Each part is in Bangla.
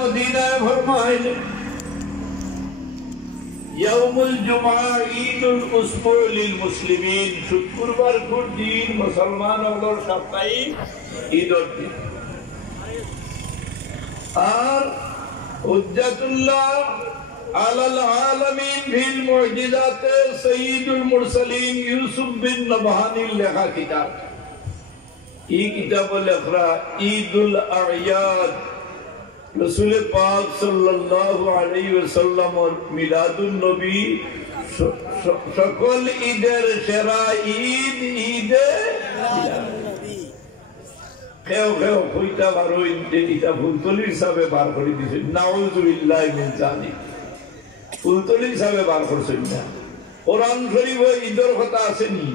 মদিনায় ফরমাইলেন ইয়াউমুল জুমআ ঈদুল উসবু লিল মুসলিমিন, শুক্রবার দিন মুসলমানদের সাপ্তাহিক ঈদের দিন। আর হুজ্জাতুল্লাহ আলাল আলামিন ফিল মুজিজাতে সাইয়্যিদুল মুরসালিন ইউসুফ বিন নবহানির লেখা কিতাব। এই কিতাব লেখা ঈদুল আ'য়াদ, রাসূল পাক সাল্লাল্লাহু আলাইহি ওয়াসাল্লামের মিলাদুন নবী, সকল ঈদের সেরা ঈদ ঈদে কেউ কেউ কইতা পারো এটা ফুলতলি হিসাবে বার করে দিছে। নাউযুবিল্লাহি মিন যালিক, ফুলতলি হিসাবে বার করছেন না। কোরআন শরীফে ঈদের কথা আসেনি,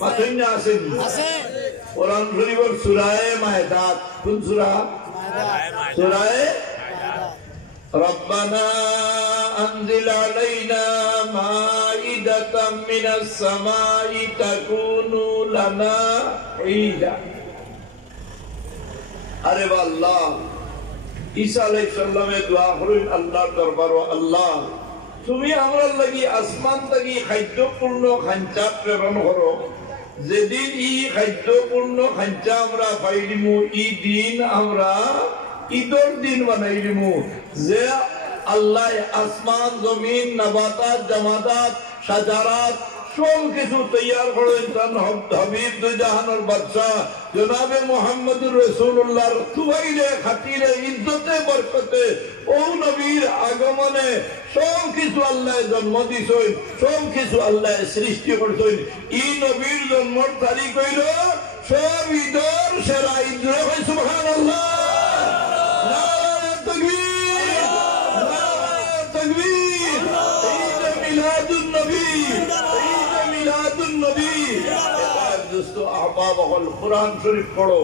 মাথায় না আসেনি। কোরআন শরীফের সূরা মায়েদাত, কোন সূরা? সূরা রব্বানা আনজিল আলাইনা মাইদাতাম মিনাস সামাই তাকুনু লানা ঈদা। আরে আল্লাহ, ঈসা আলাইহিস সালামে দোয়া করেন আল্লাহর দরবারে, আল্লাহ তুমি আমরার লাগি আসমান থেকে খাদ্যপূর্ণ খাঞ্চা প্রেরণ করো। যেদিন ই খাদ্যপূর্ণ খাঞ্চা আমরা পাইলিমু, ই দিন আমরা ঈদের দিন বানাই দিমু। যে আল্লাহ আসমান জমিন নাবাতাত জামাদাত সাজারাত সব কিছু তৈয়ার করেন তার হাবিব দুই জাহানের বাদশাহ জনাবে মুহাম্মদুর রাসূলুল্লাহর তুবাইলে খাতিরে ইজ্জতে বরকতে ও নবীর আগমনে সব কিছু আল্লাহ জন্ম দিছেন, সব কিছু আল্লাহ সৃষ্টি করছেন। ই নবীর জন্মের তারিখ হইল সব ঈদের সেরা ঈদ। সুবহানাল্লাহ, নারে তাকবীর, নারে তাকবীর। ঈদ মিলাদুন নবী, ঈদ মিলাদুন নবী। দোস্ত আহবাব হল কোরআন শরীফ পড়ো।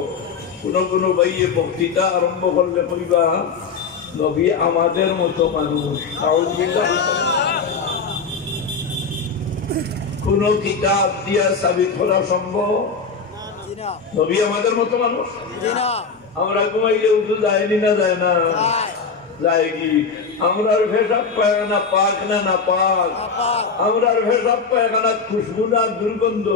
কোন ভাইয়ে বক্তৃতা আরম্ভ করলে কইবা নবী আমাদের মতো মানুষ। কোন কিতাব দিয়া সাবিত করা সম্ভব? নবী আমাদের মতো মানুষ। আমরা ঘুমাইলে উঠু যায়নি না যায় না? যায় কি? আমরার পেশাব পায়খানা পাক না না পাক? আমরার পেশাব পায়খানা খুশবু না দুর্গন্ধ?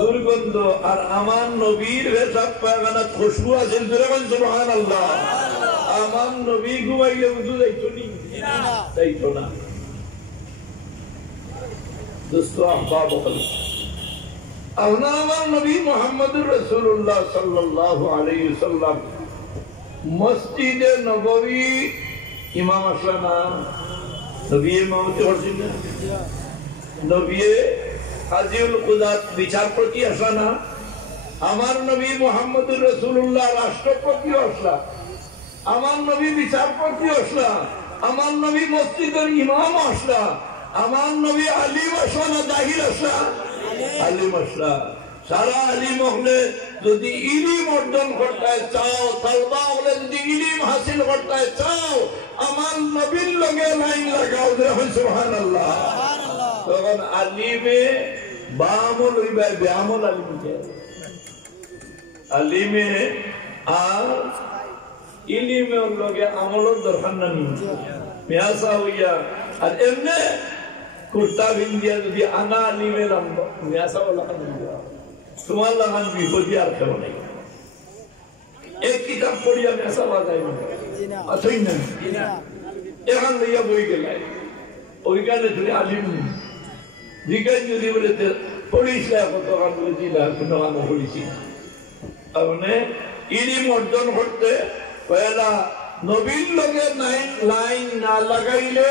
দুর্গন্ধ। আর আমার নবীর পেশাব পায়খানা খুশবু আছে। সুবহানাল্লাহ। আমার নবী ঘুমাইলে উঠু যাইতো নি? যাইতো না। দোস্ত আহবাব হল আমার নবী মুহাম্মদুর রাসূলুল্লাহ সাল্লাল্লাহু আলাইহি ওয়াসাল্লাম মসজিদে নববী ইমাম আসলা না? নবী ইমামতি করছেন না? নবী হাজিউল কুদাত বিচারপতি আসলা না? আমার নবী মুহাম্মদুর রাসূলুল্লাহ রাষ্ট্রপতি আসলা, আমার নবী বিচারপতি আসলা, আমার নবী মসজিদের ইমাম আসলা, আমার নবী আলিম আসলা না জাহির আসলা? আলিম আসলা। সারা আলিম হলে যদি ইলিম অর্জন করতে চাও, তালবা হলে যদি ইলিম হাসিল করতে চাও, আমার নবীর লগে লাইন লাগাও। সুবহানাল্লাহ। তখন আলিমে বামল হইবা, ব্যামল আলিমকে আলিমে আর ইলিমের লগে আমলের দরকার না নি মেয়াসা হইয়া। আর এমনে কুর্তা বিন্দিয়া যদি আনা আলিমে মেয়াসা বলা তোমার লাগান বিপদী আর কেউ নাই। এক কিতাব পড়িয়া মেসা বাজাই আসই না, এখান লইয়া বই গেলাই ওইখানে তুমি আলিম জিজ্ঞাসা যদি বলে পড়িস কতখান বলে দিলা কোনো গান পড়িছি না। মানে ইলিম অর্জন করতে পয়লা নবীর লগে লাইন না লাগাইলে